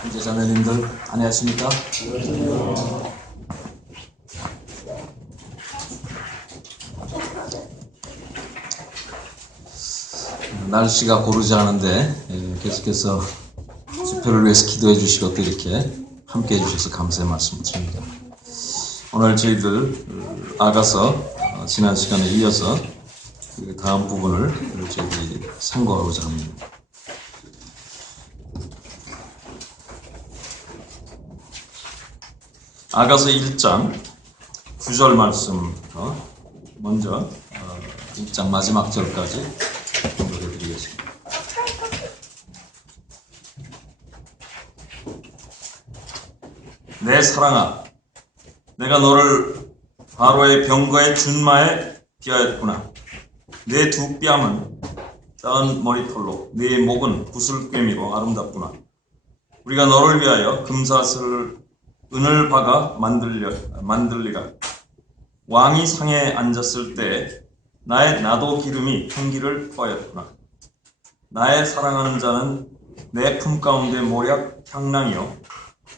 형제 자매님들 안녕하십니까? 날씨가 고르지 않은데 계속해서 집회를 위해서 기도해 주시고 또 이렇게 함께 해 주셔서 감사의 말씀을 드립니다. 오늘 저희들 아가서 지난 시간에 이어서 그 다음 부분을 저희들이 상고하고자 합니다. 아가서 1장 9절 말씀부터 먼저 1장 마지막 절까지 공부해 드리겠습니다. 내 사랑아, 내가 너를 바로의 병거의 준마에 비하였구나. 내 두 뺨은 따은 머리털로 네 목은 붓을 꿰미고 아름답구나. 우리가 너를 위하여 금사슬 은을 박아 만들리라. 왕이 상에 앉았을 때 나의 나도 기름이 향기를 토하였구나. 나의 사랑하는 자는 내 품 가운데 모략 향랑이요,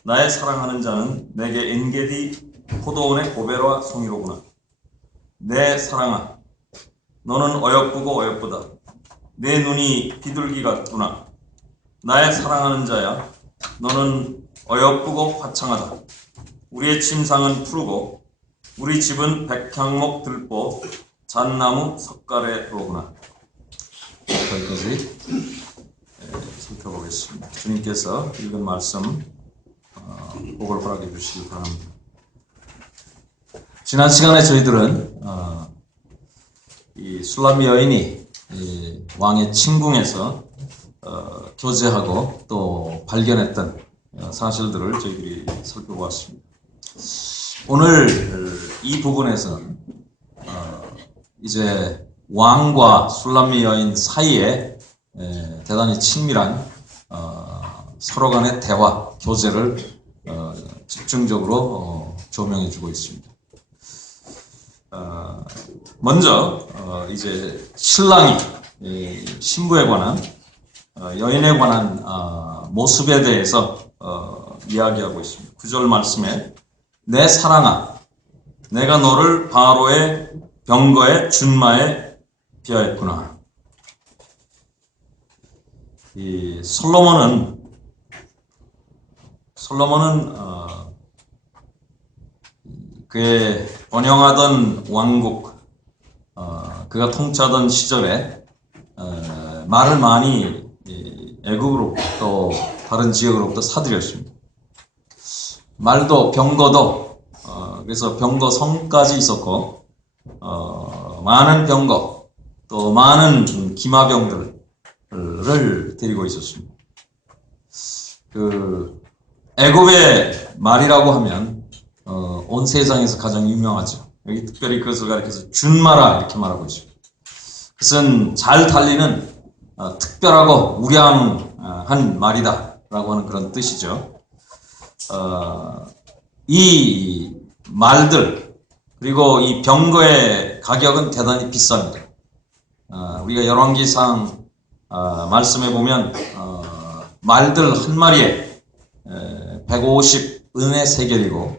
나의 사랑하는 자는 내게 엔게디 포도원의 고베로와 송이로구나. 내 사랑아, 너는 어여쁘고 어여쁘다. 내 눈이 비둘기 같구나. 나의 사랑하는 자야, 너는 어여쁘고 화창하다. 우리의 침상은 푸르고 우리 집은 백향목 들보 잣나무 석가래로구나. 거기까지 살펴보겠습니다. 주님께서 읽은 말씀 복을 허락해 주시기 바랍니다. 지난 시간에 저희들은 이 술람미 여인이 이 왕의 침궁에서 교제하고 또 발견했던 사실들을 저희들이 살펴보았습니다. 오늘 이 부분에서 이제 왕과 술람미 여인 사이에 대단히 친밀한 서로 간의 대화, 교제를 집중적으로 조명해 주고 있습니다. 먼저 이제 신랑이 신부에 관한 여인에 관한 모습에 대해서 이야기하고 있습니다. 9절 말씀에 내 사랑아, 내가 너를 바로의 병거의 준마에 비하였구나. 이 솔로몬은 그의 번영하던 왕국, 그가 통치하던 시절에 말을 많이 애국으로 또 다른 지역으로부터 사들였습니다. 말도 병거도 그래서 병거성까지 있었고 많은 병거 또 많은 기마병들을 데리고 있었습니다. 그 애굽의 말이라고 하면 온 세상에서 가장 유명하죠. 여기 특별히 그것을 가리켜서 준마라 이렇게 말하고 있습니다. 그것은 잘 달리는 특별하고 우량한 말이다 라고 하는 그런 뜻이죠. 이 말들 그리고 이 병거의 가격은 대단히 비쌉니다. 우리가 열왕기상 말씀해 보면 말들 한 마리에 150 은의 세겔이고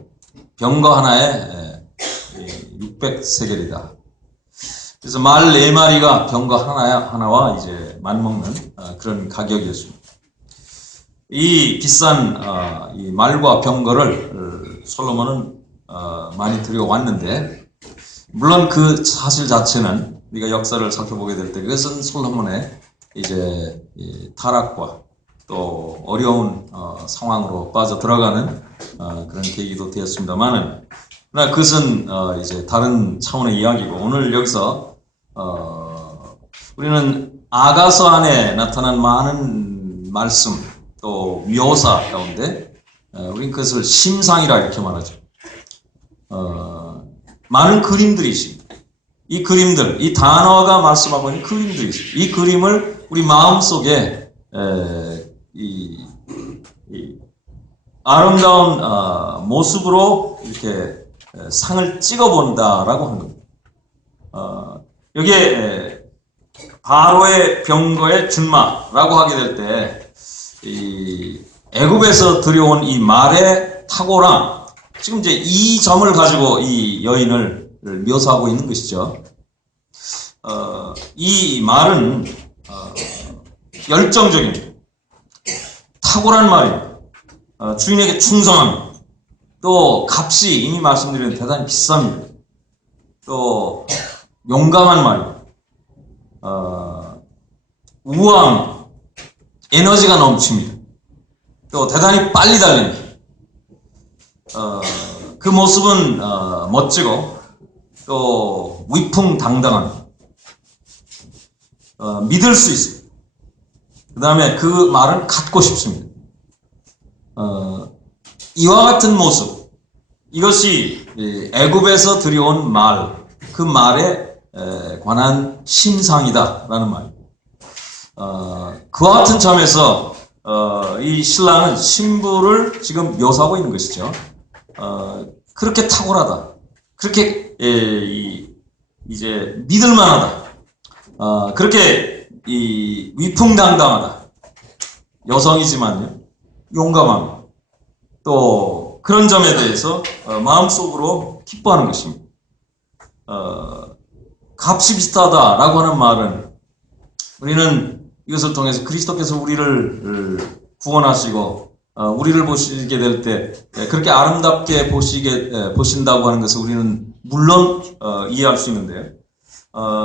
병거 하나에 600세겔이다. 그래서 말 4마리가 병거 하나와 이제 맞먹는 그런 가격이었습니다. 이 비싼 이 말과 병거를 솔로몬은 많이 들여왔는데, 물론 그 사실 자체는 우리가 역사를 살펴보게 될 때 그것은 솔로몬의 이제 타락과 또 어려운 상황으로 빠져 들어가는 그런 계기도 되었습니다만은, 그러나 그것은 이제 다른 차원의 이야기고, 오늘 여기서 우리는 아가서 안에 나타난 많은 말씀 또 묘사 가운데 우리는 그것을 심상이라 이렇게 말하죠. 많은 그림들이 있습니다. 이 그림들, 이 단어가 말씀하고 있는 그림들이 있습니다. 이 그림을 우리 마음속에 이 아름다운 모습으로 이렇게 상을 찍어본다라고 하는 겁니다. 여기에 바로의 병거의 준마라고 하게 될 때 이 애굽에서 들여온 이 말의 탁월함, 지금 이제 이 점을 가지고 이 여인을 묘사하고 있는 것이죠. 이 말은 열정적인 탁월한 말입니다. 주인에게 충성합니다. 또 값이 이미 말씀드린 대단히 비쌉니다. 또 용감한 말입니다. 우아함, 에너지가 넘칩니다. 또 대단히 빨리 달립니다. 그 모습은 멋지고 또 위풍당당합니다. 믿을 수 있습니다. 그 다음에 그 말을 갖고 싶습니다. 이와 같은 모습, 이것이 애굽에서 들여온 말, 그 말에 관한 신상이다라는 말입니다. 그와 같은 점에서 이 신랑은 신부를 지금 묘사하고 있는 것이죠. 그렇게 탁월하다, 그렇게 이제 믿을만하다, 그렇게 위풍당당하다, 여성이지만요 용감합니다. 또 그런 점에 대해서 마음속으로 기뻐하는 것입니다. 값이 비슷하다라고 하는 말은 우리는 이것을 통해서 그리스도께서 우리를 구원하시고 우리를 보시게 될 때 그렇게 아름답게 보신다고 하는 것을 우리는 물론 이해할 수 있는데요.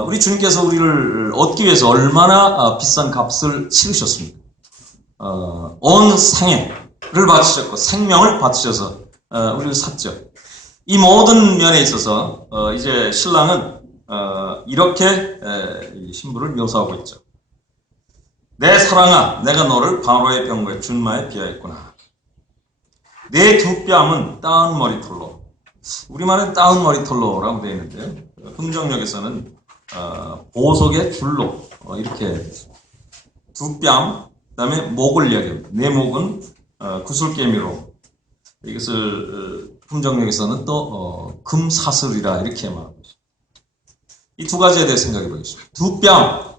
우리 주님께서 우리를 얻기 위해서 얼마나 비싼 값을 치르셨습니까? 온 생애를 바치셨고 생명을 바치셔서 우리를 샀죠. 이 모든 면에 있어서 이제 신랑은 이렇게 신부를 묘사하고 있죠. 내 사랑아, 내가 너를 바로의 병거에 준마에 비하했구나. 내 두 뺨은 따은 머리털로, 우리말은 따은 머리털로라고 되어 있는데요. 흥정역에서는 보석의 줄로 이렇게 두 뺨, 그 다음에 목을 이야기합니다. 내 목은 구슬개미로, 이것을 흥정역에서는 또 금사슬이라 이렇게 말합니다. 이 두 가지에 대해 생각해 보겠습니다. 두 뺨,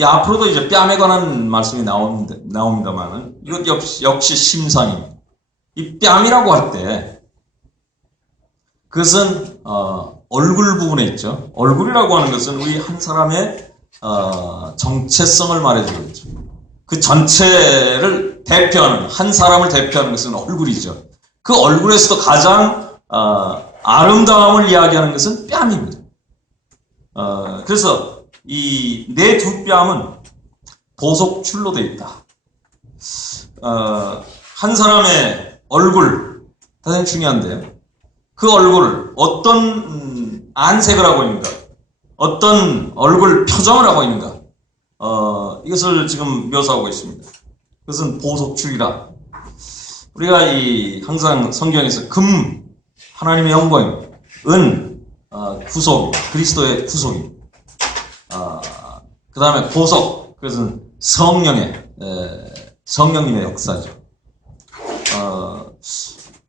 앞으로도 이제 뺨에 관한 말씀이 나옵니다만은 이것 역시 심상입니다. 이 뺨이라고 할 때 그것은 얼굴 부분에 있죠. 얼굴이라고 하는 것은 우리 한 사람의 정체성을 말해주고 있죠. 그 전체를 대표하는, 한 사람을 대표하는 것은 얼굴이죠. 그 얼굴에서도 가장 아름다움을 이야기하는 것은 뺨입니다. 그래서 이 내 두 뺨은 보석줄로 되어 있다. 한 사람의 얼굴, 대단히 중요한데요. 그 얼굴을 어떤 안색을 하고 있는가, 어떤 얼굴 표정을 하고 있는가, 이것을 지금 묘사하고 있습니다. 그것은 보석줄이라. 우리가 항상 성경에서 금, 하나님의 영광입니다. 은, 구속, 그리스도의 구속입니다. 그 다음에 보석, 그것은 성령님의 역사죠.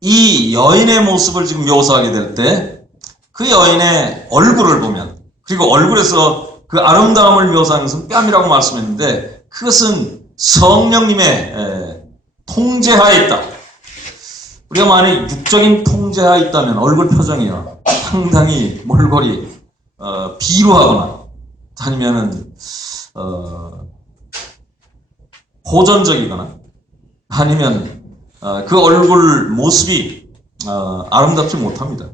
이 여인의 모습을 지금 묘사하게 될 때, 그 여인의 얼굴을 보면, 그리고 얼굴에서 그 아름다움을 묘사하는 것은 뺨이라고 말씀했는데, 그것은 성령님의 통제하에 있다. 우리가 만약 육적인 통제하에 있다면 얼굴 표정이요, 상당히 몰골이 비루하거나 아니면은 호전적이거나 아니면 그 얼굴 모습이 아름답지 못합니다.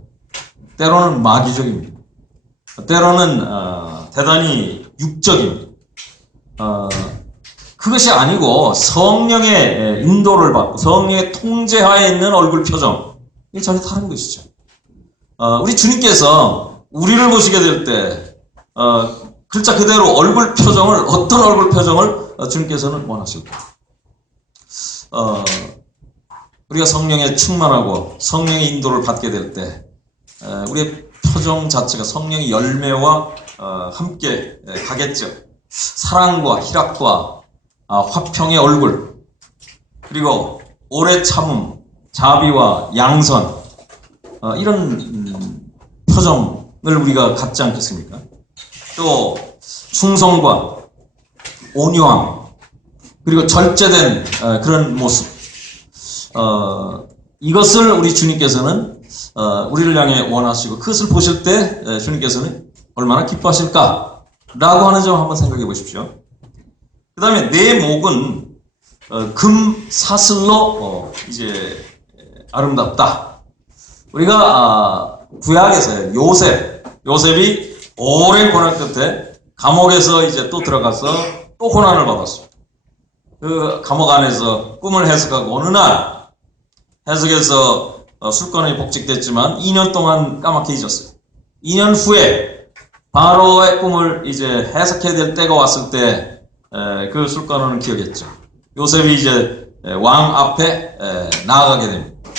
때로는 마귀적입니다. 때로는 대단히 육적입니다. 그것이 아니고 성령의 인도를 받고 성령의 통제하에 있는 얼굴 표정, 이게 전혀 다른 것이죠. 우리 주님께서 우리를 보시게 될 때 글자 그대로 얼굴 표정을, 어떤 얼굴 표정을 주님께서는 원하실까? 우리가 성령에 충만하고 성령의 인도를 받게 될 때 우리의 표정 자체가 성령의 열매와 함께 가겠죠. 사랑과 희락과 화평의 얼굴, 그리고 오래 참음, 자비와 양선, 이런 표정을 우리가 갖지 않겠습니까? 또 충성과 온유함, 그리고 절제된 그런 모습, 이것을 우리 주님께서는 우리를 향해 원하시고 그것을 보실 때 주님께서는 얼마나 기뻐하실까? 라고 하는 점 한번 생각해 보십시오. 그 다음에 내 목은 금 사슬로 이제 아름답다. 우리가 구약에서 요셉이 오랜 고난 끝에 감옥에서 이제 또 들어가서 또 고난을 받았어요. 그 감옥 안에서 꿈을 해석하고 어느 날 해석에서 술권이 복직됐지만 2년 동안 까맣게 잊었어요. 2년 후에 바로의 꿈을 이제 해석해야 될 때가 왔을 때 그 술관원은 기억했죠. 요셉이 이제 왕 앞에 나아가게 됩니다.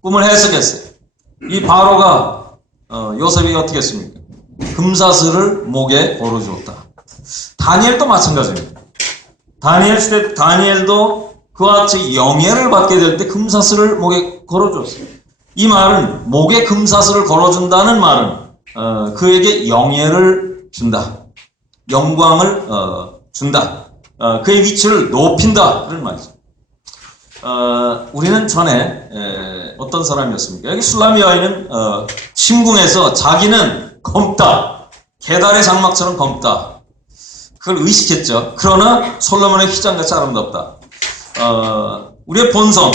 꿈을 해석했어요. 이 바로가 요셉이 어떻게 했습니까? 금사슬을 목에 걸어주었다. 다니엘도 마찬가지입니다. 다니엘 시대 다니엘도 그와 같이 영예를 받게 될 때 금사슬을 목에 걸어줬어요. 이 말은 목에 금사슬을 걸어준다는 말은 그에게 영예를 준다. 영광을 준다. 그의 위치를 높인다. 그런 말이죠. 우리는 전에 어떤 사람이었습니까? 여기 술라미 여인은 침궁에서 자기는 검다. 계달의 장막처럼 검다. 그걸 의식했죠. 그러나 솔로몬의 휘장같이 아름답다. 우리의 본성,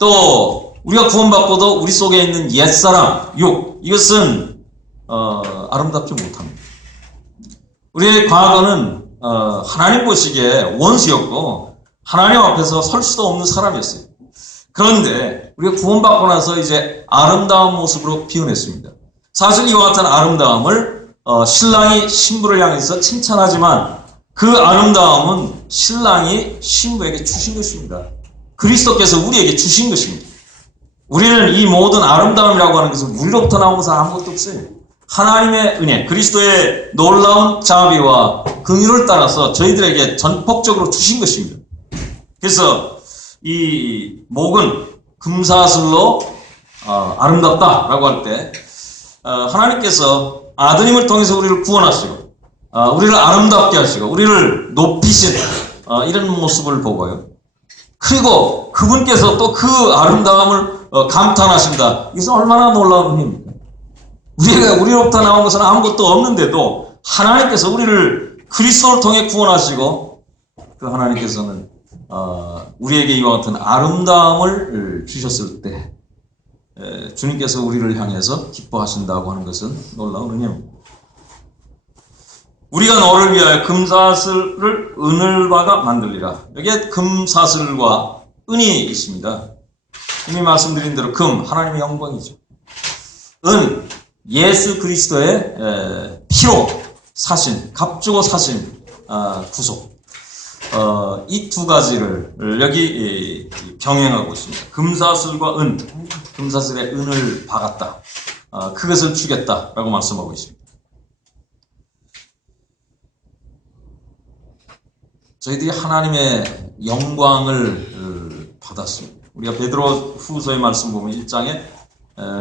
또 우리가 구원받고도 우리 속에 있는 옛사람, 육, 이것은 아름답지 못합니다. 우리의 과거는 하나님 보시기에 원수였고 하나님 앞에서 설 수도 없는 사람이었어요. 그런데 우리가 구원받고 나서 이제 아름다운 모습으로 비워냈습니다. 사실 이와 같은 아름다움을 신랑이 신부를 향해서 칭찬하지만 그 아름다움은 신랑이 신부에게 주신 것입니다. 그리스도께서 우리에게 주신 것입니다. 우리는 이 모든 아름다움이라고 하는 것은 우리로부터 나온 것은 아무것도 없어요. 하나님의 은혜, 그리스도의 놀라운 자비와 긍휼을 따라서 저희들에게 전폭적으로 주신 것입니다. 그래서 이 목은 금사슬로 아름답다라고 할 때 하나님께서 아드님을 통해서 우리를 구원하시고 우리를 아름답게 하시고 우리를 높이신 이런 모습을 보고요. 그리고 그분께서 또 그 아름다움을 감탄하신다. 이것은 얼마나 놀라운 은혜입니까? 우리로부터 나온 것은 아무것도 없는데도 하나님께서 우리를 그리스도를 통해 구원하시고 그 하나님께서는 우리에게 이와 같은 아름다움을 주셨을 때 주님께서 우리를 향해서 기뻐하신다고 하는 것은 놀라운 은혜입니다. 우리가 너를 위하여 금사슬을 은을바가 만들리라. 여기에 금사슬과 은이 있습니다. 이미 말씀드린 대로 금, 하나님의 영광이죠. 은, 예수 그리스도의 피로 사신, 값주고 사신 구속. 이 두 가지를 여기 병행하고 있습니다. 금사슬과 은, 금사슬에 은을 박았다. 그것을 주겠다라고 말씀하고 있습니다. 저희들이 하나님의 영광을 받았습니다. 우리가 베드로 후서의 말씀 보면 1장에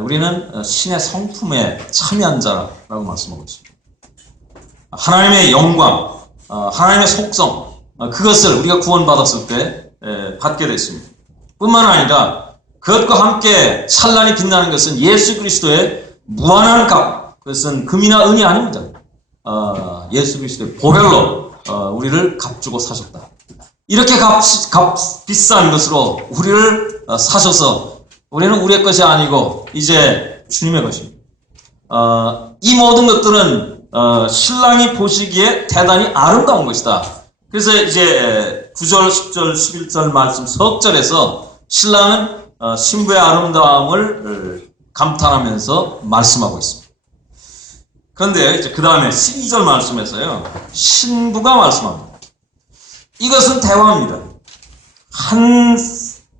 우리는 신의 성품에 참여한 자라고 말씀하고 있습니다. 하나님의 영광, 하나님의 속성, 그것을 우리가 구원받았을 때 받게 됐습니다. 뿐만 아니라 그것과 함께 찬란히 빛나는 것은 예수 그리스도의 무한한 값, 그것은 금이나 은이 아닙니다. 예수 그리스도의 보혈로 우리를 값주고 사셨다. 이렇게 비싼 것으로 우리를 사셔서 우리는 우리의 것이 아니고 이제 주님의 것입니다. 이 모든 것들은 신랑이 보시기에 대단히 아름다운 것이다. 그래서 이제 9절, 10절, 11절 말씀 석절에서 신랑은 신부의 아름다움을 감탄하면서 말씀하고 있습니다. 그런데 이제 그 다음에 12절 말씀에서요, 신부가 말씀합니다. 이것은 대화입니다. 한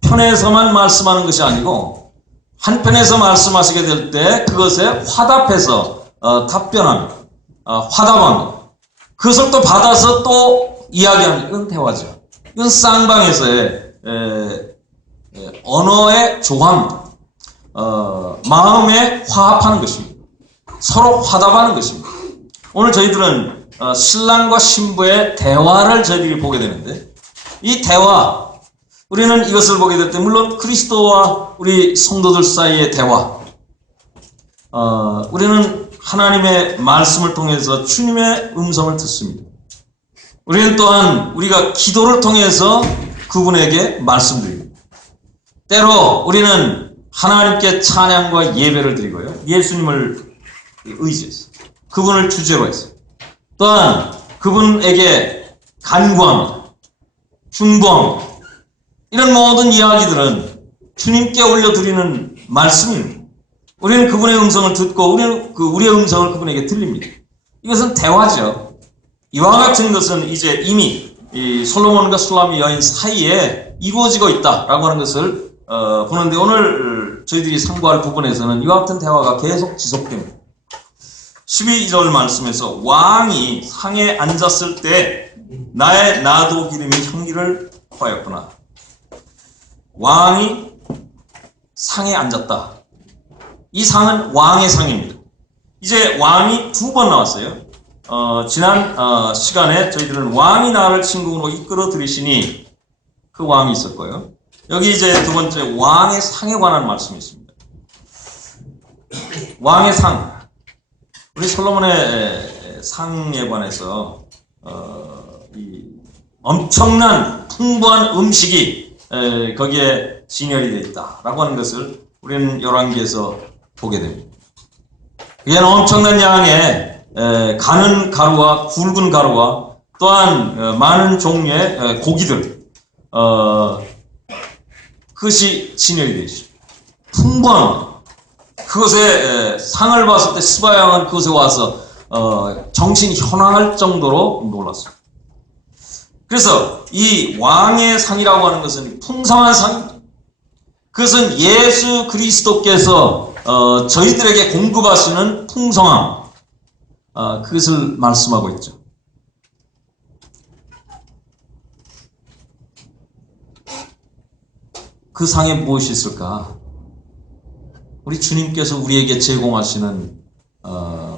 편에서만 말씀하는 것이 아니고 한 편에서 말씀하시게 될 때 그것에 화답해서 답변합니다. 화답합니다. 그것을 또 받아서 또 이야기합니다. 이건 대화죠. 이건 쌍방에서의 언어의 조화입니다. 마음에 화합하는 것입니다. 서로 화답하는 것입니다. 오늘 저희들은 신랑과 신부의 대화를 저희들이 보게 되는데 이 대화, 우리는 이것을 보게 될 때 물론 그리스도와 우리 성도들 사이의 대화, 우리는 하나님의 말씀을 통해서 주님의 음성을 듣습니다. 우리는 또한 우리가 기도를 통해서 그분에게 말씀드립니다. 때로 우리는 하나님께 찬양과 예배를 드리고요. 예수님을 의지해서 그분을 주제로 해서 또한 그분에게 간구합니다. 중보합니다. 이런 모든 이야기들은 주님께 올려드리는 말씀입니다. 우리는 그분의 음성을 듣고 우리는 우리의 음성을 그분에게 들립니다. 이것은 대화죠. 이와 같은 것은 이제 이미 이 솔로몬과 슐라미 여인 사이에 이루어지고 있다라고 하는 것을 보는데 오늘 저희들이 상고할 부분에서는 이와 같은 대화가 계속 지속됩니다. 12절 말씀에서 왕이 상에 앉았을 때 나의 나도 기름이 형기를 구하였구나. 왕이 상에 앉았다. 이 상은 왕의 상입니다. 이제 왕이 두 번 나왔어요. 지난 시간에 저희들은 왕이 나를 친국으로 이끌어 들이시니 그 왕이 있었고요. 여기 이제 두 번째 왕의 상에 관한 말씀이 있습니다. 왕의 상. 우리 솔로몬의 상에 관해서 이 엄청난 풍부한 음식이 거기에 진열이 되어 있다라고 하는 것을 우리는 열왕기에서 보게 됩니다. 그게는 엄청난 양의 가는 가루와 굵은 가루와 또한 많은 종류의 고기들 그것이 진열이 되어 있습니다. 풍부한 그것에 상을 봤을 때 스바양은 그것에 와서 정신이 현황할 정도로 놀랐습니다. 그래서 이 왕의 상이라고 하는 것은 풍성한 상입니다. 그것은 예수 그리스도께서 저희들에게 공급하시는 풍성함, 그것을 말씀하고 있죠. 그 상에 무엇이 있을까? 우리 주님께서 우리에게 제공하시는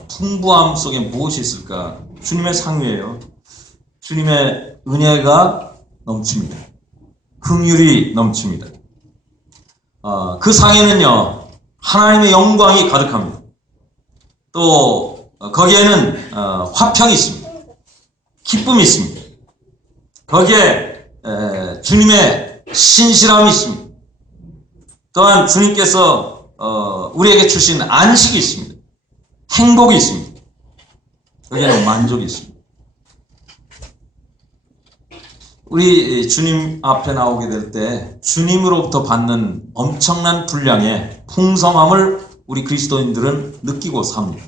풍부함 속에 무엇이 있을까? 주님의 상이에요. 주님의 은혜가 넘칩니다. 긍휼이 넘칩니다. 그 상에는요 하나님의 영광이 가득합니다. 또 거기에는 화평이 있습니다. 기쁨이 있습니다. 거기에 주님의 신실함이 있습니다. 또한 주님께서 우리에게 주신 안식이 있습니다. 행복이 있습니다. 거기에는 만족이 있습니다. 우리 주님 앞에 나오게 될 때 주님으로부터 받는 엄청난 분량의 풍성함을 우리 그리스도인들은 느끼고 삽니다.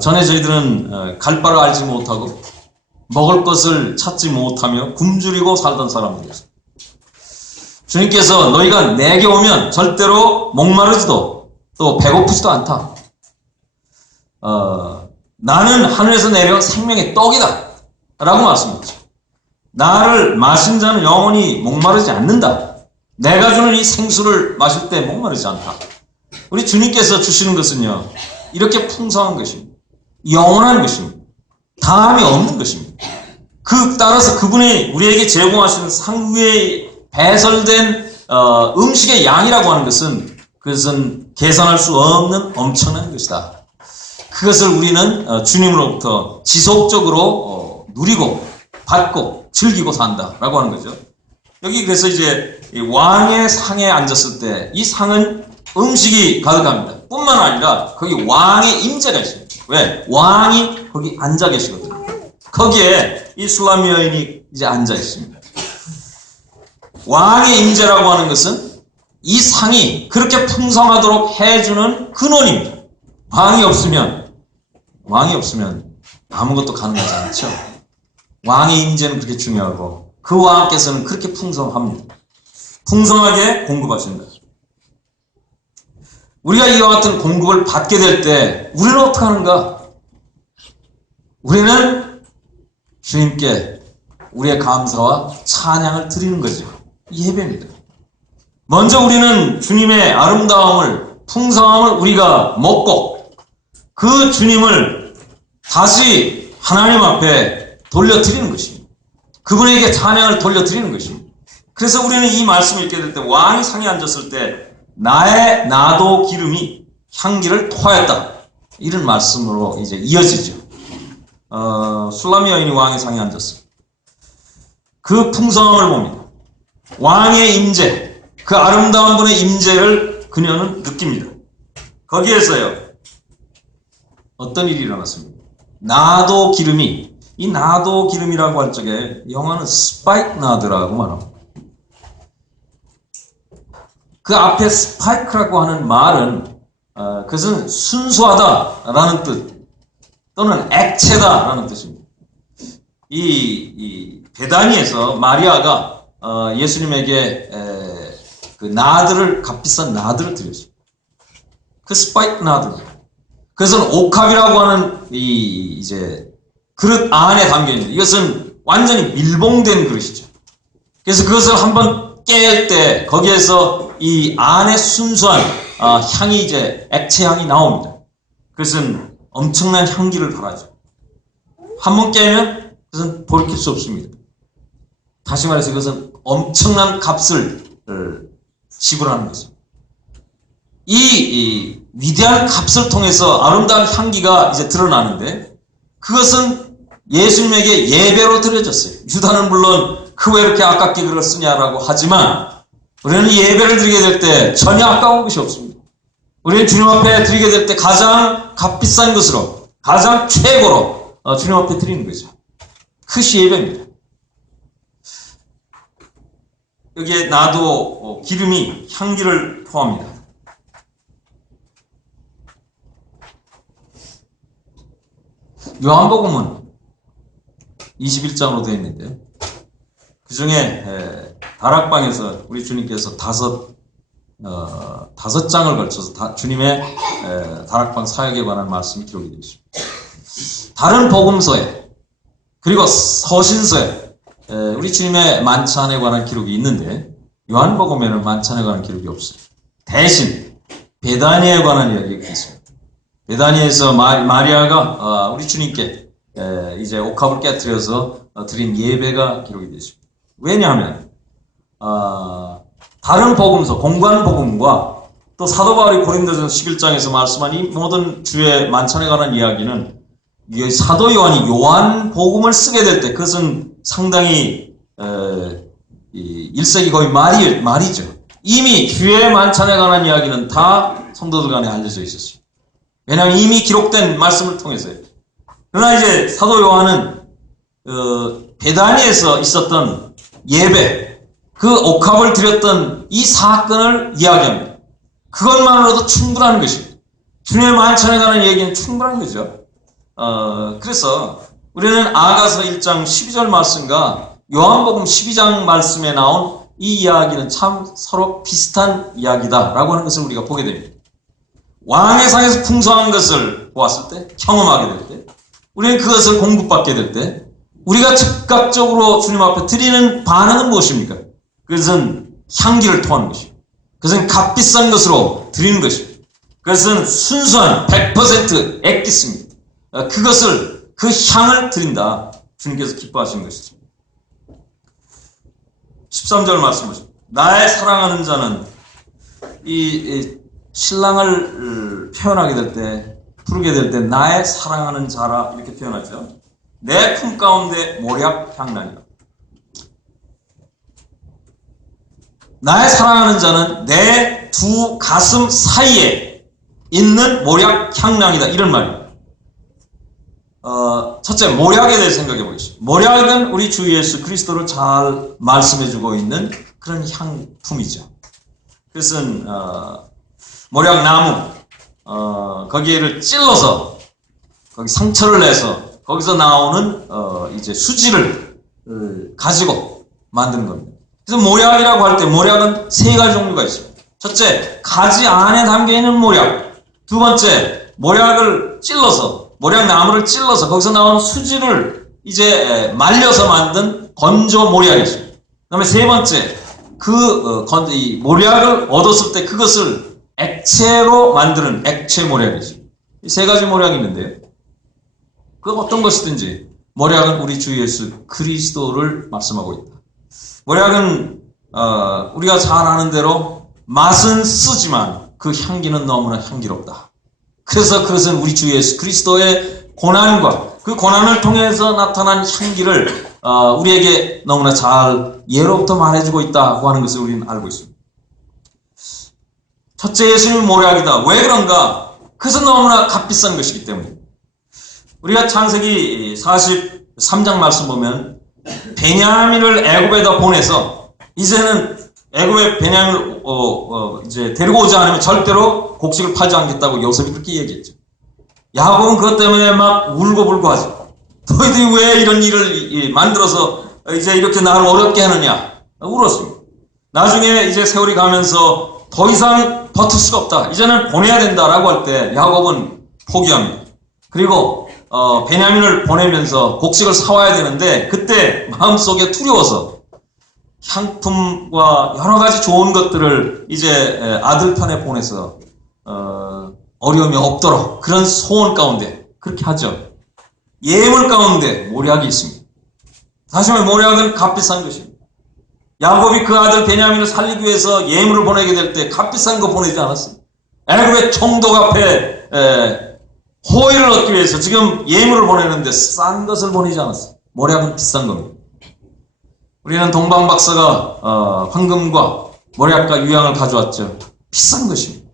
전에 저희들은 갈 바를 알지 못하고 먹을 것을 찾지 못하며 굶주리고 살던 사람들이었습니다. 주님께서 너희가 내게 오면 절대로 목마르지도 또 배고프지도 않다. 나는 하늘에서 내려온 생명의 떡이다 라고 말씀했죠. 나를 마신 자는 영원히 목마르지 않는다. 내가 주는 이 생수를 마실 때 목마르지 않다. 우리 주님께서 주시는 것은요 이렇게 풍성한 것입니다. 영원한 것입니다. 다함이 없는 것입니다. 따라서 그분이 우리에게 제공하시는 상 위에 배설된 음식의 양이라고 하는 그것은 계산할 수 없는 엄청난 것이다. 그것을 우리는 주님으로부터 지속적으로 누리고 받고 즐기고 산다라고 하는 거죠. 여기 그래서 이제 왕의 상에 앉았을 때 이 상은 음식이 가득합니다. 뿐만 아니라 거기 왕의 임재가 있습니다. 왜? 왕이 거기 앉아 계시거든요. 거기에 이 슐라미 여인이 이제 앉아 있습니다. 왕의 임재라고 하는 것은 이 상이 그렇게 풍성하도록 해주는 근원입니다. 왕이 없으면 아무것도 가능하지 않죠. 왕의 임재는 그렇게 중요하고 그 왕께서는 그렇게 풍성합니다. 풍성하게 공급하신다. 우리가 이와 같은 공급을 받게 될 때 우리는 어떻게 하는가? 우리는 주님께 우리의 감사와 찬양을 드리는 거죠. 예배입니다. 먼저 우리는 주님의 아름다움을, 풍성함을 우리가 먹고 그 주님을 다시 하나님 앞에 돌려드리는 것입니다. 그분에게 찬양을 돌려드리는 것입니다. 그래서 우리는 이 말씀을 읽게 될 때 왕이 상에 앉았을 때 나의 나도 기름이 향기를 토하였다. 이런 말씀으로 이제 이어지죠. 술라미 여인이 왕의 상에 앉았어요. 그 풍성함을 봅니다. 왕의 임재, 그 아름다운 분의 임재를 그녀는 느낍니다. 거기에서요, 어떤 일이 일어났습니까? 나도 기름이, 이 나도 기름이라고 할 적에 영어는 스파이크 나드라고 말합니다. 그 앞에 스파이크라고 하는 말은 그것은 순수하다라는 뜻 또는 액체다라는 뜻입니다. 이 베다니에서 마리아가 예수님에게 그 나드를 값비싼 나드를 드렸어요. 그 스파이크 나드. 그것은 옥합이라고 하는 이제 그릇 안에 담겨 있는 이것은 완전히 밀봉된 그릇이죠. 그래서 그것을 한번 깰 때 거기에서 이 안에 순수한 향이 이제 액체 향이 나옵니다. 그것은 엄청난 향기를 발하죠. 한번 깨면 그것은 돌이킬 수 없습니다. 다시 말해서 그것은 엄청난 값을 지불하는 것입니다. 이 위대한 값을 통해서 아름다운 향기가 이제 드러나는데 그것은 예수님에게 예배로 드려졌어요. 유다는 물론 그 왜 이렇게 아깝게 그걸 쓰냐라고 하지만 우리는 예배를 드리게 될 때 전혀 아까운 것이 없습니다. 우리는 주님 앞에 드리게 될 때 가장 값비싼 것으로 가장 최고로 주님 앞에 드리는 거죠. 그것이 예배입니다. 여기에 나도 기름이 향기를 토합니다. 요한복음은 21장으로 되어 있는데요. 그 중에 다락방에서 우리 주님께서 다섯 장을 걸쳐서 주님의 다락방 사역에 관한 말씀이 기록이 되어 있습니다. 다른 복음서에 그리고 서신서에 우리 주님의 만찬에 관한 기록이 있는데 요한복음에는 만찬에 관한 기록이 없어요. 대신 베다니에 관한 이야기가 있습니다. 베다니에서 마리아가 우리 주님께 이제 옥합을 깨뜨려서 드린 예배가 기록이 되어 있습니다. 왜냐하면 다른 복음서, 공관 복음과 또 사도 바울이 고린도전서 11장에서 말씀한 이 모든 주의 만찬에 관한 이야기는 사도 요한이 요한 복음을 쓰게 될 때 그것은 상당히 1세기 거의 말이죠. 이미 주의 만찬에 관한 이야기는 다 성도들 간에 알려져 있었어요. 왜냐하면 이미 기록된 말씀을 통해서요. 그러나 이제 사도 요한은 베다니에서 있었던 예배, 그 옥합을 드렸던 이 사건을 이야기합니다. 그것만으로도 충분한 것입니다. 주님의 만찬에 관한 얘기는 충분한 거죠. 그래서 우리는 아가서 1장 12절 말씀과 요한복음 12장 말씀에 나온 이 이야기는 참 서로 비슷한 이야기다라고 하는 것을 우리가 보게 됩니다. 왕의 상에서 풍성한 것을 보았을 때, 경험하게 될 때, 우리는 그것을 공급받게 될 때, 우리가 즉각적으로 주님 앞에 드리는 반응은 무엇입니까? 그것은 향기를 토하는 것입니다. 그것은 값비싼 것으로 드리는 것입니다. 그것은 순수한 100% 액기스입니다. 그것을, 그 향을 드린다. 주님께서 기뻐하시는 것이죠. 13절 말씀 보십시오. 나의 사랑하는 자는 이 신랑을 표현하게 될 때, 부르게 될 때 나의 사랑하는 자라 이렇게 표현하죠. 내 품 가운데 모략 향나니라. 나의 사랑하는 자는 내 두 가슴 사이에 있는 모략 향랑이다. 이런 말입니다. 첫째, 모략에 대해 생각해 보겠습니다. 모략은 우리 주 예수 그리스도를 잘 말씀해주고 있는 그런 향품이죠. 그것은 모략나무, 거기를 찔러서 거기 상처를 내서 거기서 나오는 이제 수지를 가지고 만드는 겁니다. 그래서 모략이라고 할 때 모략은 세 가지 종류가 있습니다. 첫째, 가지 안에 담겨 있는 모략. 두 번째, 모략을 찔러서, 모략나무를 찔러서 거기서 나오는 수지를 이제 말려서 만든 건조 모략이 있습니다. 그 다음에 세 번째, 이 모략을 얻었을 때 그것을 액체로 만드는 액체 모략이 있습니다. 이 세 가지 모략이 있는데요. 그 어떤 것이든지 모략은 우리 주 예수 그리스도를 말씀하고 있다. 모략은 우리가 잘 아는 대로 맛은 쓰지만 그 향기는 너무나 향기롭다. 그래서 그것은 우리 주 예수 그리스도의 고난과 그 고난을 통해서 나타난 향기를 우리에게 너무나 잘 예로부터 말해주고 있다고 하는 것을 우리는 알고 있습니다. 첫째, 예수님은 모략이다. 왜 그런가? 그것은 너무나 값비싼 것이기 때문에. 우리가 창세기 43장 말씀 보면 베냐민을 애굽에다 보내서 이제는 애굽에 베냐민을 이제 데리고 오지 않으면 절대로 곡식을 팔지 않겠다고 요셉이 그렇게 얘기했죠. 야곱은 그것 때문에 막 울고불고 하죠. 너희들이 왜 이런 일을 만들어서 이제 이렇게 나를 어렵게 하느냐 울었습니다. 나중에 이제 세월이 가면서 더 이상 버틸 수가 없다. 이제는 보내야 된다라고 할 때 야곱은 포기합니다. 그리고 베냐민을 보내면서 곡식을 사와야 되는데 그때 마음속에 두려워서 향품과 여러 가지 좋은 것들을 이제 아들 편에 보내서 어려움이 없도록 그런 소원 가운데 그렇게 하죠. 예물 가운데 모략이 있습니다. 다시 말해 모략은 값비싼 것입니다. 야곱이 그 아들 베냐민을 살리기 위해서 예물을 보내게 될 때 값비싼 거 보내지 않았습니다. 애굽의 총독 앞에 호의를 얻기 위해서 지금 예물을 보내는데 싼 것을 보내지 않았어요. 모략은 비싼 겁니다. 우리는 동방박사가 황금과 모략과 유향을 가져왔죠. 비싼 것입니다.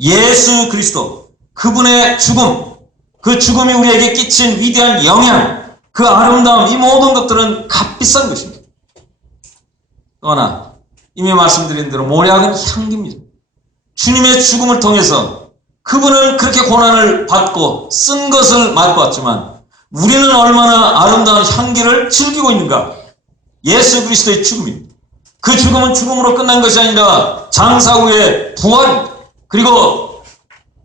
예수 그리스도 그분의 죽음, 그 죽음이 우리에게 끼친 위대한 영향, 그 아름다움, 이 모든 것들은 값비싼 것입니다. 또 하나 이미 말씀드린 대로 모략은 향기입니다. 주님의 죽음을 통해서 그분은 그렇게 고난을 받고 쓴 것을 맛보았지만 우리는 얼마나 아름다운 향기를 즐기고 있는가. 예수 그리스도의 죽음입니다. 그 죽음은 죽음으로 끝난 것이 아니라 장사 후에 부활 그리고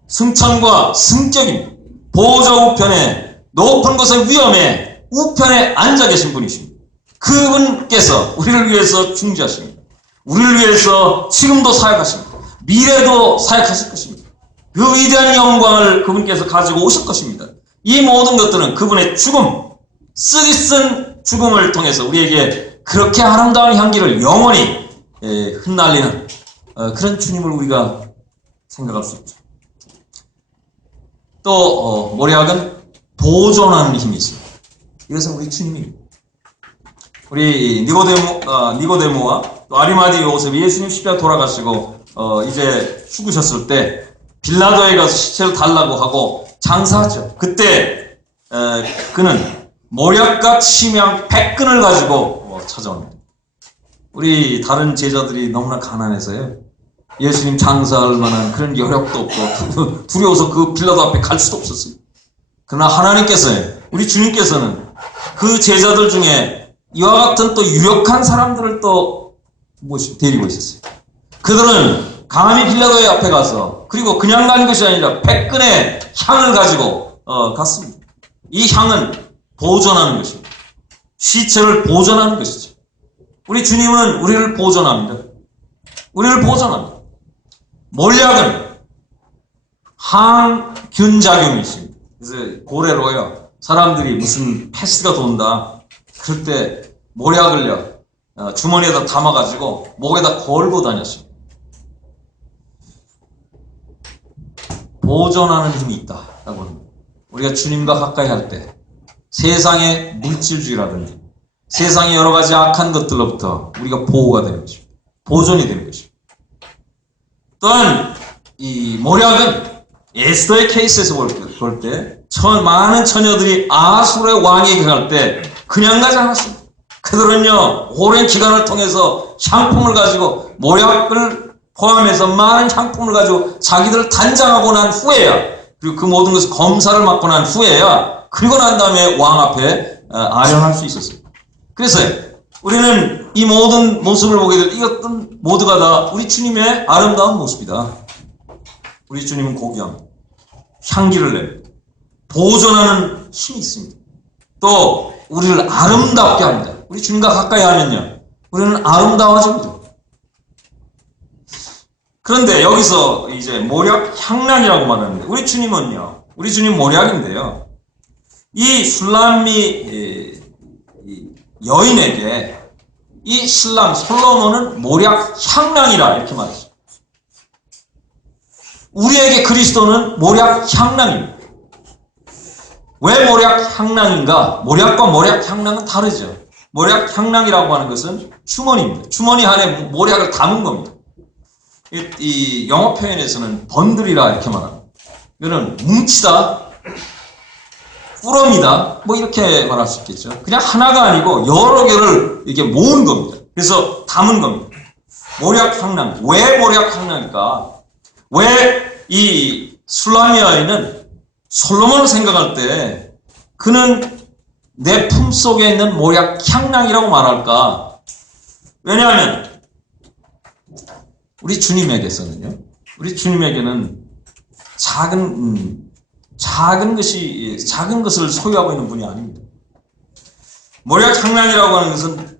승천과 승격입니다. 보좌 우편에 높은 곳의 위엄에 우편에 앉아 계신 분이십니다. 그분께서 우리를 위해서 중지하십니다. 우리를 위해서 지금도 사역하십니다. 미래도 사역하실 것입니다. 그 위대한 영광을 그분께서 가지고 오실 것입니다. 이 모든 것들은 그분의 죽음, 쓰디 쓴 죽음을 통해서 우리에게 그렇게 아름다운 향기를 영원히 흩날리는 그런 주님을 우리가 생각할 수 있죠. 또 모략은 보존하는 힘이 있습니다. 이것은 우리 주님입니다. 우리 니고데모와 또 아리마디 요셉이 예수님 십자가 돌아가시고 이제 죽으셨을 때 빌라도에 가서 시체를 달라고 하고 장사하죠. 그때 그는 모략과 침향 100근을 가지고 찾아옵니다. 우리 다른 제자들이 너무나 가난해서요. 예수님 장사할 만한 그런 여력도 없고 두려워서 그 빌라도 앞에 갈 수도 없었어요. 그러나 하나님께서요. 우리 주님께서는 그 제자들 중에 이와 같은 또 유력한 사람들을 또 데리고 있었어요. 그들은 감히 빌라도의 앞에 가서 그리고 그냥 가는 것이 아니라 100근의 향을 가지고 갔습니다. 이 향은 보존하는 것입니다. 시체를 보존하는 것이죠. 우리 주님은 우리를 보존합니다. 우리를 보존합니다. 몰약은 항균작용이 있습니다. 그래서 고래로요. 사람들이 무슨 패스트가 돈다. 그럴 때 모략을요. 주머니에다 담아가지고 목에다 걸고 다녔습니다. 보존하는 힘이 있다라고 합니다. 우리가 주님과 가까이 할 때 세상의 물질주의라든지 세상의 여러 가지 악한 것들로부터 우리가 보호가 되는 것입니다. 보존이 되는 것입니다. 또한 이 모략은 에스더의 케이스에서 볼 때 많은 처녀들이 아수르의 왕에게 갈 때 그냥 가지 않았습니다. 그들은요 오랜 기간을 통해서 향품을 가지고 모략을 포함해서 많은 향품을 가지고 자기들을 단장하고 난 후에야 그리고 그 모든 것을 검사를 맡고 난 후에야 그리고 난 다음에 왕 앞에 아련할 수 있었어요. 그래서 우리는 이 모든 모습을 보게 될 이것은 모두가 다 우리 주님의 아름다운 모습이다. 우리 주님은 고귀합니다. 향기를 냅니다. 보존하는 힘이 있습니다. 또 우리를 아름답게 합니다. 우리 주님과 가까이 하면요. 우리는 아름다워집니다. 그런데 여기서 이제 모략 향락이라고 말하는데 우리 주님은요. 우리 주님 모략인데요. 이 술람미 여인에게 이 신랑 솔로몬은 모략 향랑이라 이렇게 말했어요. 우리에게 그리스도는 모략 향랑입니다. 왜 모략 향랑인가? 모략과 모략 향랑은 다르죠. 모략 향랑이라고 하는 것은 주머니입니다. 주머니 안에 모략을 담은 겁니다. 이 영어 표현에서는 번들이라 이렇게 말합니다. 이거는 뭉치다, 꾸러미다, 뭐 이렇게 말할 수 있겠죠. 그냥 하나가 아니고 여러 개를 이렇게 모은 겁니다. 그래서 담은 겁니다. 모략 향랑. 왜 모략 향랑일까? 왜 이 술라미아인은 솔로몬을 생각할 때 그는 내 품속에 있는 모략 향랑이라고 말할까? 왜냐하면 우리 주님에게서는요, 우리 주님에게는 작은 것을 소유하고 있는 분이 아닙니다. 모략 향랑이라고 하는 것은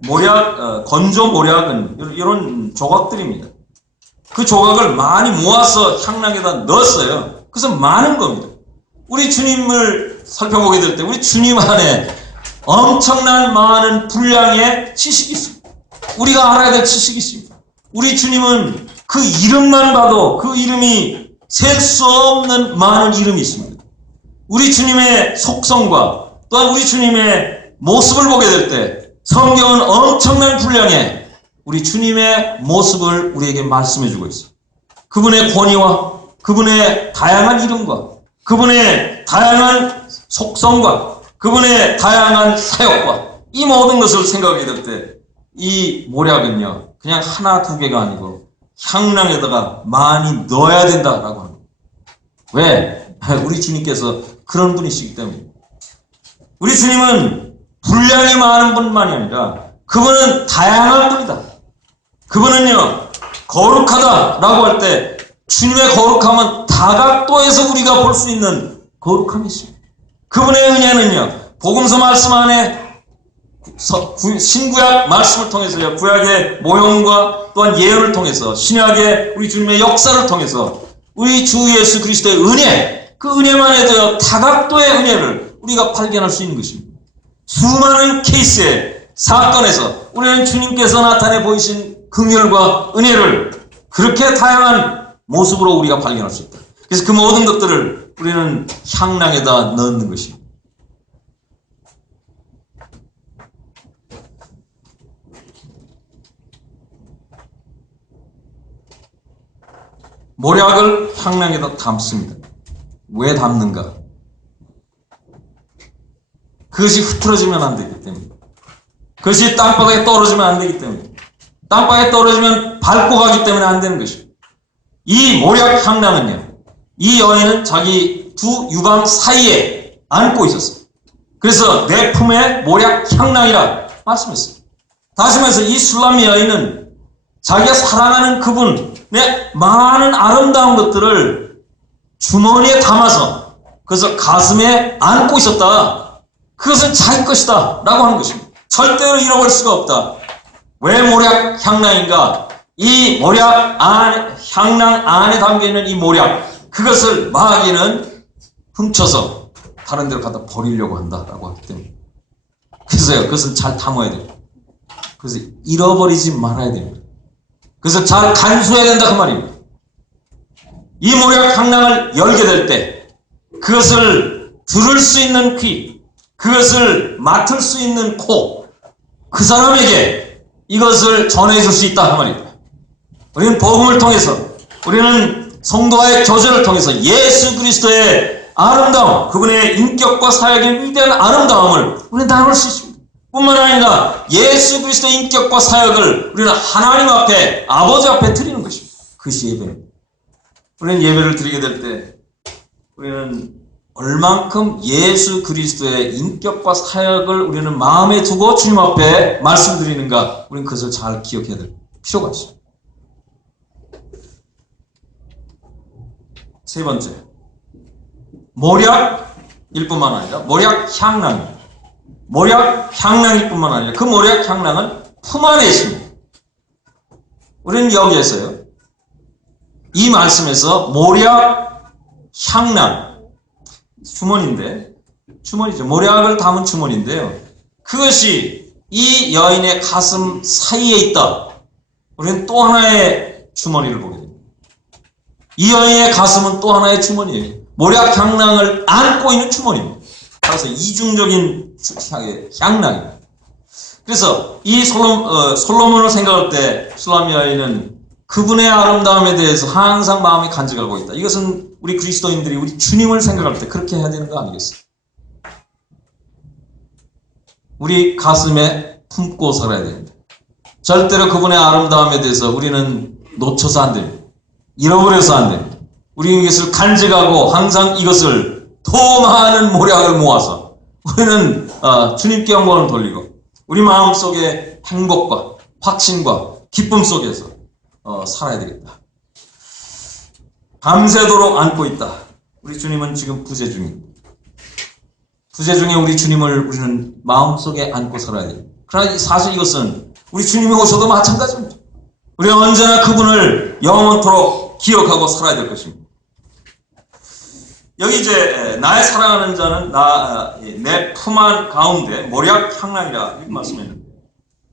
건조 모략은 이런 조각들입니다. 그 조각을 많이 모아서 향랑에다 넣었어요. 그래서 많은 겁니다. 우리 주님을 살펴보게 될 때 우리 주님 안에 엄청난 많은 분량의 지식이 있습니다. 우리가 알아야 될 지식이 있습니다. 우리 주님은 그 이름만 봐도 그 이름이 셀 수 없는 많은 이름이 있습니다. 우리 주님의 속성과 또한 우리 주님의 모습을 보게 될 때 성경은 엄청난 분량의 우리 주님의 모습을 우리에게 말씀해 주고 있어요. 그분의 권위와 그분의 다양한 이름과 그분의 다양한 속성과 그분의 다양한 사역과 이 모든 것을 생각하게 될 때 이 모략은요, 그냥 하나 두 개가 아니고 향랑에다가 많이 넣어야 된다라고 합니다. 왜? 우리 주님께서 그런 분이시기 때문에. 우리 주님은 분량이 많은 분만이 아니라 그분은 다양한 분이다. 그분은요, 거룩하다라고 할 때 주님의 거룩함은 다각도에서 우리가 볼 수 있는 거룩함이 있습니다. 그분의 은혜는요, 복음서 말씀 안에 신구약 말씀을 통해서요, 구약의 모형과 또한 예언을 통해서 신약의 우리 주님의 역사를 통해서 우리 주 예수 그리스도의 은혜, 그 은혜만 해도요, 다각도의 은혜를 우리가 발견할 수 있는 것입니다. 수많은 케이스의 사건에서 우리는 주님께서 나타내 보이신 긍휼과 은혜를 그렇게 다양한 모습으로 우리가 발견할 수 있다. 그래서 그 모든 것들을 우리는 향랑에다 넣는 것입니다. 모략을 향랑에다 담습니다. 왜 담는가? 그것이 흐트러지면 안 되기 때문에. 그것이 땅바닥에 떨어지면 안 되기 때문에. 땅바닥에 떨어지면 밟고 가기 때문에 안 되는 것입니다. 이 모략 향랑은요, 이 여인은 자기 두 유방 사이에 안고 있었어요. 그래서 내 품에 모략 향랑이라 말씀했어요. 다시 말해서 이 술라미 여인은 자기가 사랑하는 그분의 많은 아름다운 것들을 주머니에 담아서 그래서 가슴에 안고 있었다. 그것은 자기 것이다 라고 하는 것입니다. 절대로 잃어버릴 수가 없다. 왜 모략 향랑인가? 이 모략 향랑 안에 담겨있는 이 모략, 그것을 마귀는 훔쳐서 다른 데로 갖다 버리려고 한다라고 하기 때문에. 그래서요, 그것은 잘 담아야 됩니다. 그래서 잃어버리지 말아야 됩니다. 그래서 잘 간수해야 된다 그 말입니다. 이 모략 향랑을 열게 될 때 그것을 들을 수 있는 귀, 그것을 맡을 수 있는 코, 그 사람에게 이것을 전해줄 수 있다 그 말입니다. 우리는 복음을 통해서, 우리는 성도와의 교제를 통해서 예수 그리스도의 아름다움, 그분의 인격과 사역의 위대한 아름다움을 우리는 나눌 수 있습니다. 뿐만 아니라 예수 그리스도의 인격과 사역을 우리는 하나님 앞에, 아버지 앞에 드리는 것입니다. 그것이 예배입니다. 우리는 예배를 드리게 될 때 우리는 얼만큼 예수 그리스도의 인격과 사역을 우리는 마음에 두고 주님 앞에 말씀드리는가, 우리는 그것을 잘 기억해야 될 필요가 있습니다. 세 번째, 모략일 뿐만 아니라 모략 향랑입니다. 모략 향랑일 뿐만 아니라 그 모략 향랑은 품 안에 있습니다. 우리는 여기에서요, 이 말씀에서 모략 향랑, 주머니죠. 모략을 담은 주머니인데요, 그것이 이 여인의 가슴 사이에 있다. 우리는 또 하나의 주머니를 보게 됩니다. 이 여인의 가슴은 또 하나의 주머니예요. 모략 향락을 안고 있는 주머니입니다. 따라서 이중적인 향락입니다. 그래서 이 솔로몬을 생각할 때 슐라임 여인은 그분의 아름다움에 대해서 항상 마음이 간직하고 있다. 이것은 우리 그리스도인들이 우리 주님을 생각할 때 그렇게 해야 되는 거 아니겠어요? 우리 가슴에 품고 살아야 됩니다. 절대로 그분의 아름다움에 대해서 우리는 놓쳐서 안 됩니다. 잃어버려서 안 됩니다. 우리 이것을 간직하고 항상 이것을 더 많은 모략을 모아서 우리는 주님께 영광을 돌리고 우리 마음속에 행복과 확신과 기쁨 속에서 살아야 되겠다. 밤새도록 안고 있다. 우리 주님은 지금 부재 중입니다. 부재 중에 우리 주님을 우리는 마음속에 안고 살아야 돼요. 그러나 사실 이것은 우리 주님이 오셔도 마찬가지입니다. 우리는 언제나 그분을 영원토록 기억하고 살아야 될 것입니다. 여기 이제 나의 사랑하는 자는 내 품 안 가운데 모략 향락이라 이렇게 말씀했는데,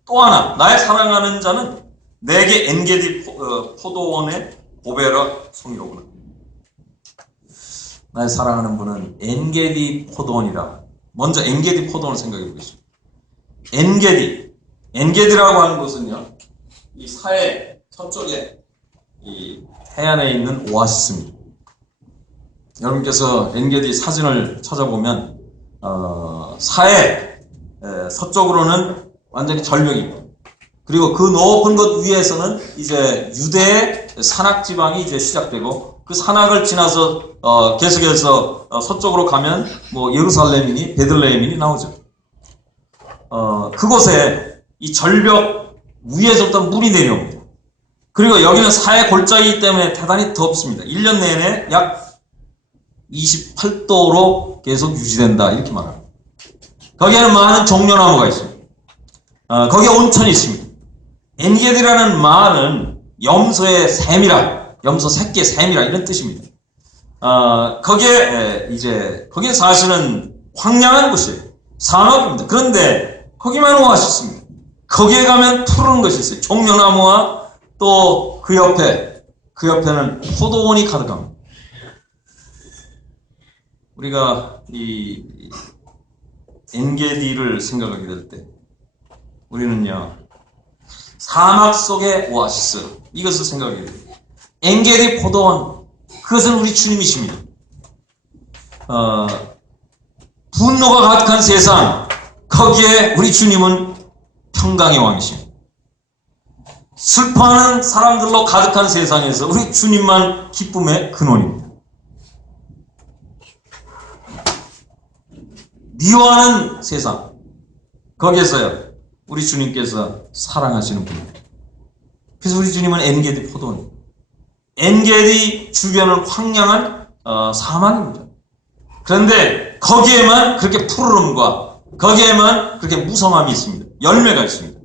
또 하나 나의 사랑하는 자는 내게 엔게디 포도원의 보베라 송이로구나. 나의 사랑하는 분은 엔게디 포도원이라. 먼저 엔게디 포도원을 생각해 보겠습니다. 엔게디라고 하는 곳은요, 이 사해 서쪽에 이 해안에 있는 오아시스입니다. 여러분께서 엔게디 사진을 찾아보면 사해 서쪽으로는 완전히 절벽이고, 그리고 그 높은 곳 위에서는 이제 유대의 산악 지방이 이제 시작되고, 그 산악을 지나서 계속해서 서쪽으로 가면 뭐 예루살렘이니 베들레헴이니 나오죠. 그곳에 이 절벽 위에서부터 물이 내려옵니다. 그리고 여기는 사해 골짜기이기 때문에 대단히 덥습니다. 1년 내내 약 28도로 계속 유지된다, 이렇게 말합니다. 거기에는 많은 종려나무가 있습니다. 거기에 온천이 있습니다. 엔게디라는 말은 염소의 샘이라, 염소 새끼의 샘이라 이런 뜻입니다. 거기에 사실은 황량한 곳이에요. 산업입니다. 그런데 거기만 오아시스입니다. 거기에 가면 푸른 것이 있어요. 종려나무와 또 그 옆에는 포도원이 가득합니다. 우리가 이 엔게디를 생각하게 될 때 우리는요, 사막 속의 오아시스, 이것을 생각하게 됩니다. 엔게디 포도원, 그것은 우리 주님이십니다. 분노가 가득한 세상, 거기에 우리 주님은 평강의 왕이십니다. 슬퍼하는 사람들로 가득한 세상에서 우리 주님만 기쁨의 근원입니다. 미워하는 세상, 거기에서요, 우리 주님께서 사랑하시는 분입니다. 그래서 우리 주님은 엔게디 포도원입니다. 엔게디 주변은 황량한 사막입니다. 그런데 거기에만 그렇게 푸르름과 거기에만 그렇게 무성함이 있습니다. 열매가 있습니다.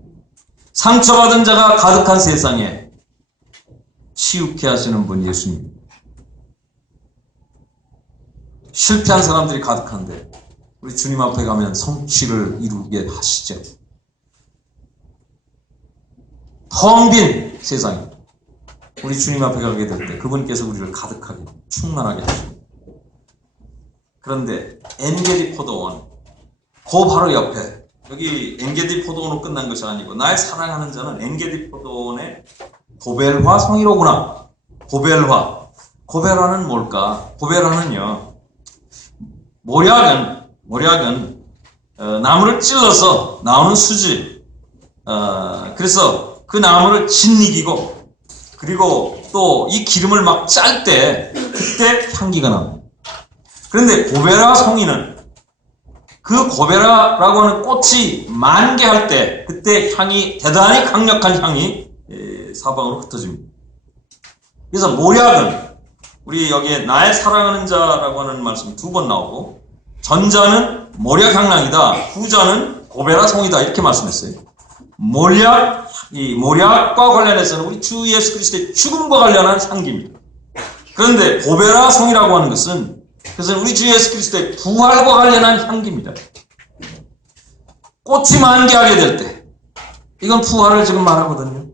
상처받은 자가 가득한 세상에 치유케 하시는 분 예수님. 실패한 사람들이 가득한데 우리 주님 앞에 가면 성취를 이루게 하시죠. 텅 빈 세상입니다. 우리 주님 앞에 가게 될 때 그분께서 우리를 가득하게 충만하게 하십니다. 그런데 엔게디 포도원, 그 바로 옆에, 여기 엔게디 포도원으로 끝난 것이 아니고 나의 사랑하는 자는 엔게디 포도원의 고벨화 성이로구나. 고벨화는 뭘까? 고벨화는요, 모략은 나무를 찔러서 나오는 수지. 그래서 그 나무를 짓이기고, 그리고 또 이 기름을 막 짤 때 그때 향기가 납니다. 그런데 고베라 송이는 그 고베라라고 하는 꽃이 만개할 때 그때 향이, 대단히 강력한 향이 사방으로 흩어집니다. 그래서 모략은 우리 여기에 나의 사랑하는 자라고 하는 말씀이 2번 나오고, 전자는 모략 향락이다, 후자는 고베라 송이다, 이렇게 말씀했어요. 이 모략과 관련해서는 우리 주 예수 그리스도의 죽음과 관련한 향기입니다. 그런데 고베라 송이라고 하는 것은, 그것은 우리 주 예수 그리스도의 부활과 관련한 향기입니다. 꽃이 만개하게 될 때, 이건 부활을 지금 말하거든요.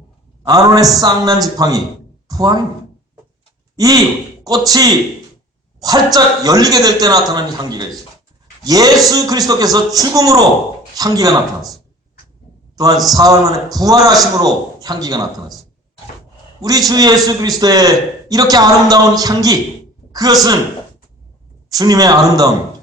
아론의 쌍난 지팡이, 부활입니다. 이 꽃이 활짝 열리게 될 때 나타나는 향기가 있어요. 예수 그리스도께서 죽음으로 향기가 나타났어요. 또한 사흘 만에 부활하심으로 향기가 나타났어요. 우리 주 예수 그리스도의 이렇게 아름다운 향기, 그것은 주님의 아름다움입니다.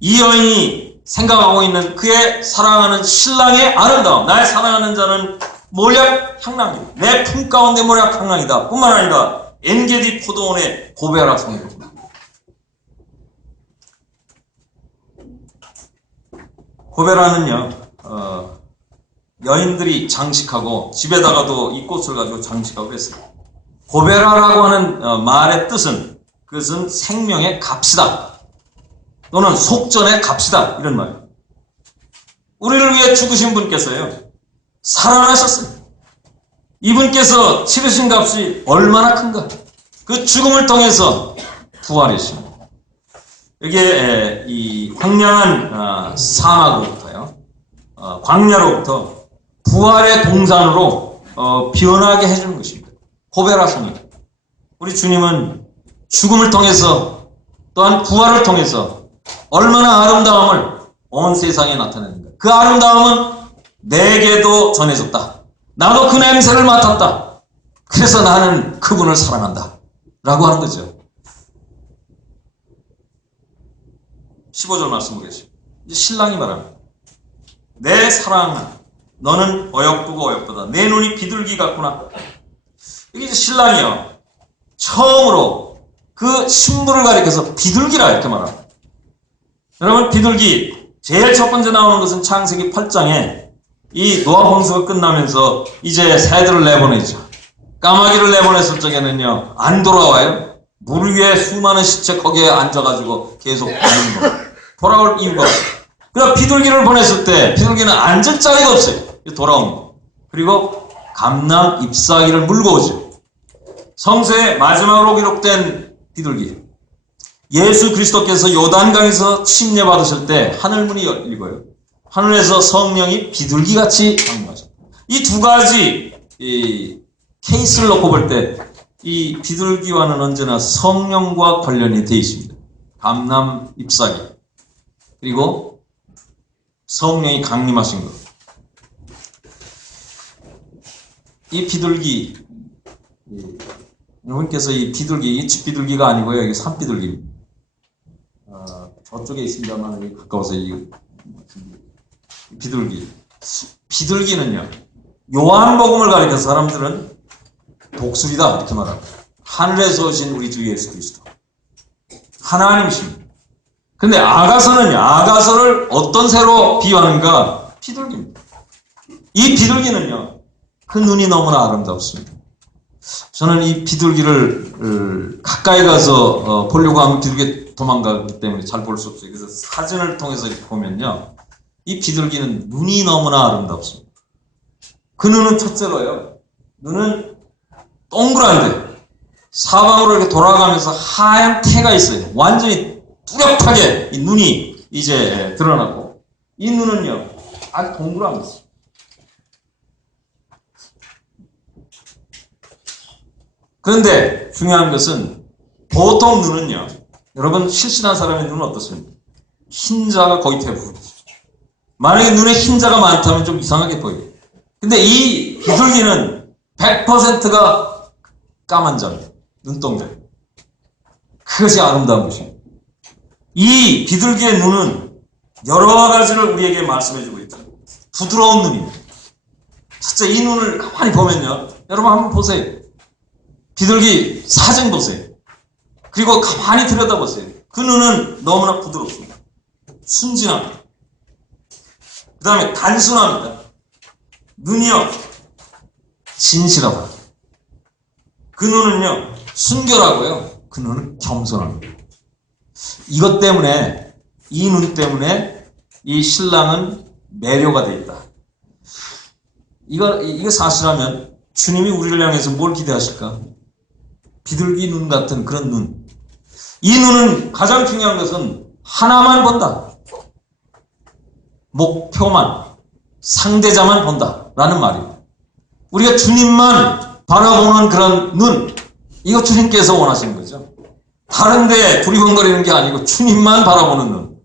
이 여인이 생각하고 있는 그의 사랑하는 신랑의 아름다움, 나의 사랑하는 자는 몰약 향랑이다. 내 품 가운데 몰약 향랑이다. 뿐만 아니라 엔게디 포도원의 고베라 성이다. 고베라는요, 여인들이 장식하고 집에다가도 이 꽃을 가지고 장식하고 그랬어요. 고베라라고 하는 말의 뜻은, 그것은 생명의 값이다, 또는 속전의 값이다, 이런 말이에요. 우리를 위해 죽으신 분께서요, 살아나셨어요. 이분께서 치르신 값이 얼마나 큰가. 그 죽음을 통해서 부활이십니다. 이게 이 황량한 사막으로부터요, 광야로부터 부활의 동산으로 변하게 해주는 것입니다. 고베라 성이. 우리 주님은 죽음을 통해서 또한 부활을 통해서 얼마나 아름다움을 온 세상에 나타내는가. 그 아름다움은 내게도 전해졌다. 나도 그 냄새를 맡았다. 그래서 나는 그분을 사랑한다 라고 하는 거죠. 15절 말씀 보겠습니다. 이제 신랑이 말합니다. 내 사랑아, 너는 어여쁘고 어여쁘다. 내 눈이 비둘기 같구나. 이게 이제 신랑이요, 처음으로 그 신부를 가리켜서 비둘기라 이렇게 말합니다. 여러분, 비둘기 제일 첫 번째 나오는 것은 창세기 8장에 이 노아 홍수가 끝나면서 이제 새들을 내보내죠. 까마귀를 내보냈을 적에는요, 안 돌아와요. 물 위에 수많은 시체 거기에 앉아가지고 계속 보는 거예요. 돌아올 이유가 없어요. 그러나 비둘기를 보냈을 때 비둘기는 앉을 자리가 없어요. 돌아옵니다. 그리고 감람 잎사귀를 물고 오죠. 성서의 마지막으로 기록된 비둘기, 예수 그리스도께서 요단강에서 침례받으실 때 하늘문이 열리고요, 하늘에서 성령이 비둘기같이 강림하셨다. 이 두 가지 케이스를 놓고 볼 때 이 비둘기와는 언제나 성령과 관련이 되어 있습니다. 감람 잎사귀, 그리고 성령이 강림하신 것. 이 비둘기, 여러분께서 이 비둘기, 이 집 비둘기가 아니고요, 여기 산 비둘기입니다. 저쪽에 있습니다만 여기 가까워서 이 비둘기. 비둘기는요, 요한복음을 가리켜서 사람들은 독수리다 이렇게 말합니다. 하늘에서 오신 우리 주 예수 그리스도, 하나님이십니다. 근데 아가서는요, 아가서를 어떤 새로 비유하는가? 비둘기입니다. 이 비둘기는요, 그 눈이 너무나 아름답습니다. 저는 이 비둘기를 가까이 가서 보려고 하면 비둘기 도망가기 때문에 잘 볼 수 없어요. 그래서 사진을 통해서 이렇게 보면요, 이 비둘기는 눈이 너무나 아름답습니다. 그 눈은 첫째로요, 눈은 동그란데 사방으로 이렇게 돌아가면서 하얀 태가 있어요. 완전히 뚜렷하게 이 눈이 이제 드러나고, 이 눈은요, 아주 동그랍니다. 그런데 중요한 것은 보통 눈은요, 여러분 실신한 사람의 눈은 어떻습니까? 흰자가 거의 대부분이죠. 만약에 눈에 흰자가 많다면 좀 이상하게 보여요. 근데 이 비둘기는 100%가 까만 자입니다. 눈동자. 그것이 아름다운 것입니다. 이 비둘기의 눈은 여러 가지를 우리에게 말씀해주고 있다. 부드러운 눈입니다. 첫째, 이 눈을 가만히 보면요, 여러분 한번 보세요. 비둘기 사진 보세요. 그리고 가만히 들여다보세요. 그 눈은 너무나 부드럽습니다. 순진합니다. 그 다음에 단순합니다. 눈이요, 진실하다. 그 눈은요, 순결하고요, 그 눈은 겸손합니다. 이것 때문에, 이 눈 때문에 이 신랑은 매료가 되어 있다. 이거 사실하면 주님이 우리를 향해서 뭘 기대하실까? 비둘기 눈 같은 그런 눈. 이 눈은 가장 중요한 것은 하나만 본다. 목표만, 상대자만 본다라는 말이에요. 우리가 주님만 바라보는 그런 눈, 이거 주님께서 원하시는 거죠. 다른데 두리번거리는 게 아니고 주님만 바라보는 눈.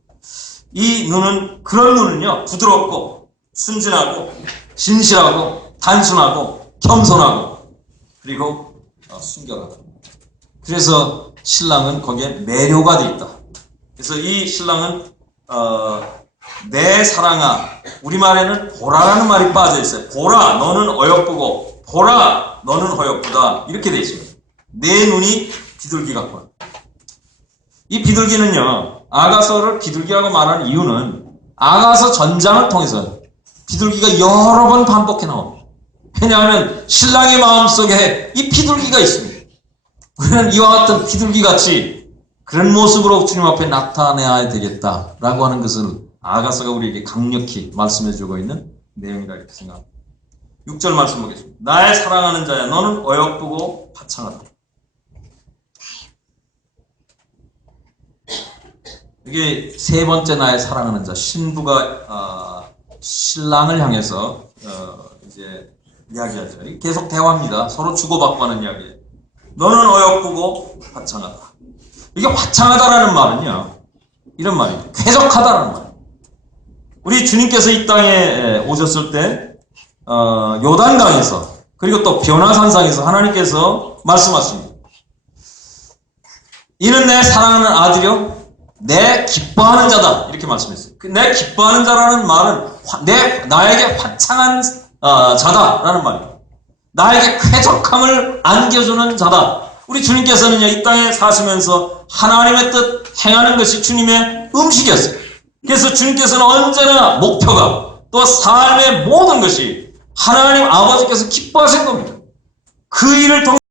이 눈은, 그런 눈은요, 부드럽고 순진하고 진실하고 단순하고 겸손하고 그리고 순결하다. 그래서 신랑은 거기에 매료가 돼 있다. 그래서 이 신랑은 내 사랑아, 우리말에는 보라라는 말이 빠져 있어요. 보라, 너는 어여쁘고 보라, 너는 허엽보다, 이렇게 돼 있습니다. 내 눈이 비둘기 같구나. 이 비둘기는요, 아가서를 비둘기라고 말하는 이유는 아가서 전장을 통해서 비둘기가 여러 번 반복해 나옵니다. 왜냐하면 신랑의 마음속에 이 비둘기가 있습니다. 우리는 이와 같은 비둘기같이 그런 모습으로 주님 앞에 나타내야 되겠다라고 하는 것을 아가서가 우리에게 강력히 말씀해주고 있는 내용이라 이렇게 생각합니다. 6절 말씀 보겠습니다. 나의 사랑하는 자야, 너는 어여쁘고 화창하다. 이게 세 번째 나의 사랑하는 자, 신부가 신랑을 향해서 이제 이야기하죠. 계속 대화입니다. 서로 주고받고 하는 이야기예요. 너는 어여쁘고 화창하다. 이게 화창하다라는 말은요, 이런 말이에요. 쾌적하다라는 말이에요. 우리 주님께서 이 땅에 오셨을 때 요단강에서, 그리고 또 변화산상에서 하나님께서 말씀하십니다. 이는 내 사랑하는 아들이요 내 기뻐하는 자다, 이렇게 말씀했어요. 내 기뻐하는 자라는 말은 나에게 화창한 자다라는 말이에요. 나에게 쾌적함을 안겨주는 자다. 우리 주님께서는요, 이 땅에 사시면서 하나님의 뜻 행하는 것이 주님의 음식이었어요. 그래서 주님께서는 언제나 목표가, 또 삶의 모든 것이 하나님 아버지께서 기뻐하신 겁니다. 그 일을 통해